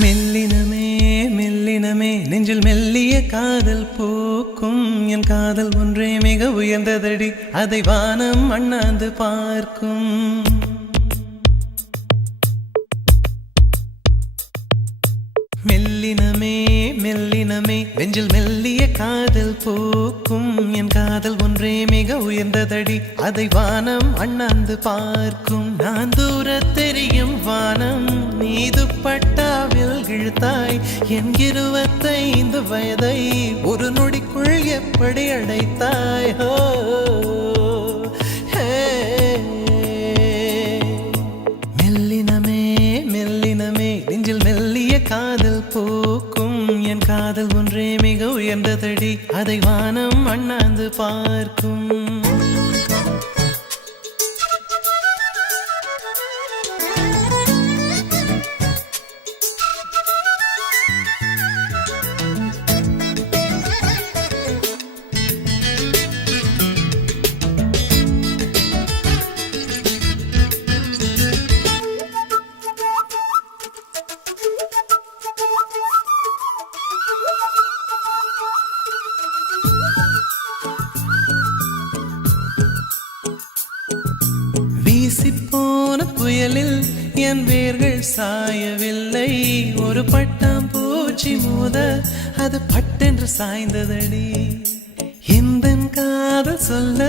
மெல்லினமே மெல்லினமே நெஞ்சில் மெல்லிய காதல் பூக்கும் என் காதல் ஒன்றே மிக உயர்ந்ததடி அதை வானம் அண்ணாந்து பார்க்கும் மெல்லினமே மெல்லினமே நெஞ்சில் மெல்லிய காதல் பூக்கும் என் காதல் ஒன்றே மிக உயர்ந்ததடி அதை வானம் அண்ணாந்து பார்க்கும் நான் தூர தெரியும் வானம் நீது பட்டாவில் இழுத்தாய் என் 25 வயதை ஒரு நொடிக்குள் எப்படி அடைத்தாய் ஹோ மெல்லினமே மெல்லினமே நெஞ்சில் மெல்லிய காதல் பூக்கும் என் காதல் ஒன்றே மிக உயர்ந்ததடி அதை வானம் அண்ணாந்து பார்க்கும் வீசிப்போன புயலில் என் வேர்கள் சாயவில்லை ஒரு பட்டாம் பூச்சி மோத அது பட்டென்று சாய்ந்ததடி எந்த காதல் சொல்ல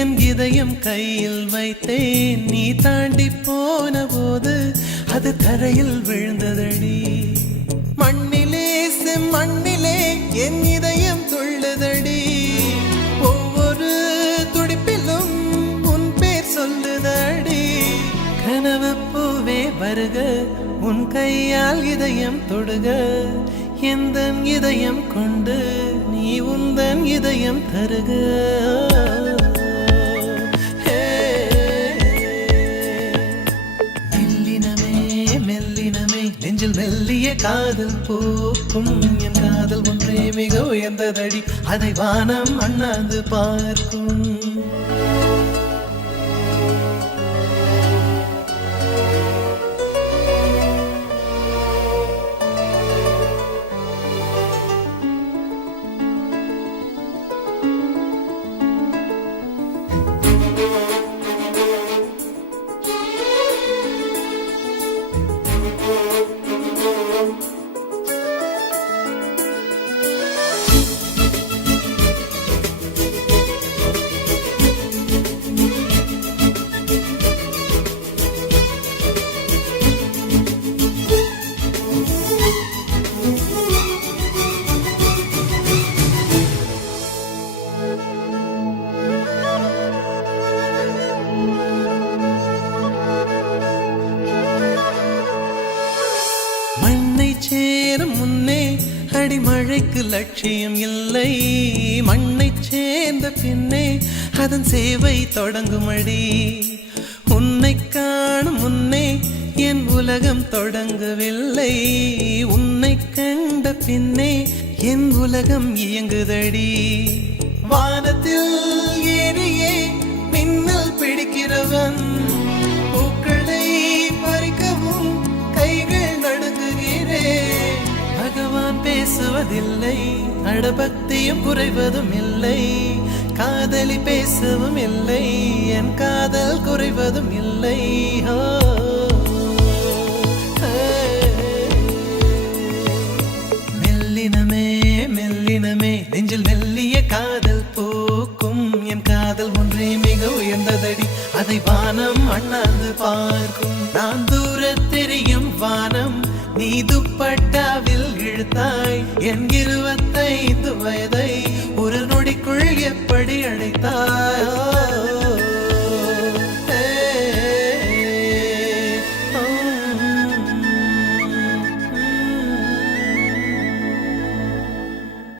என் இதயம் கையில் வைத்தேன் நீ தாண்டி போன போது அது தரையில் விழுந்ததடி மண்ணிலே செம்மண்ணிலே என் இதயம் துள்ளுதடி ஒவ்வொரு துடிப்பிலும் உன் பேர் சொல்லுதடி கனவு பூவே வருக உன் கையால் இதயம் தொடுக எந்தன் இதயம் கொண்டு நீ உந்தன் இதயம் தருக மெல்லினமே மெல்லினமே நெஞ்சில் மெல்லிய காதல் பூக்கும் என் காதல் ஒன்றே மிக உயர்ந்ததடி அதை வானம் அண்ணாந்து பார்க்கும் சேரும் முன்னே அடிமழைக்கு லட்சியம் இல்லை மண்ணை சேர்ந்த பின்னே அதன் சேவை தொடங்குமடி உன்னை காணும் முன்னே என் உலகம் தொடங்கவில்லை உன்னை கண்ட பின்னே என் உலகம் இயங்குதடி வானத்தில் ஏறியே மின்னல் பிடிக்கிறவன் பூக்களை பறிக்கவும் கைகள் நடுங்குகிறே பகவான் பேசுவதில்லை அடபக்தியும் குறைவதும் இல்லை காதலி பேசவும் இல்லை என் காதல் குறைவதும் இல்லை மெல்லினமே மெல்லினமே நெஞ்சில் மெல்லிய காதல் பூக்கும் என் காதல் ஒன்றே மிக உயர்ந்ததடி அதை வானம் அண்ணாந்து பார்க்கும் நான் தூர தெரியும் வானம் நீ துப்பட்டாவில் இழுத்தாய் என் 25 வயதை ஒரு நொடிக்குள் எப்படி அழைத்தாய்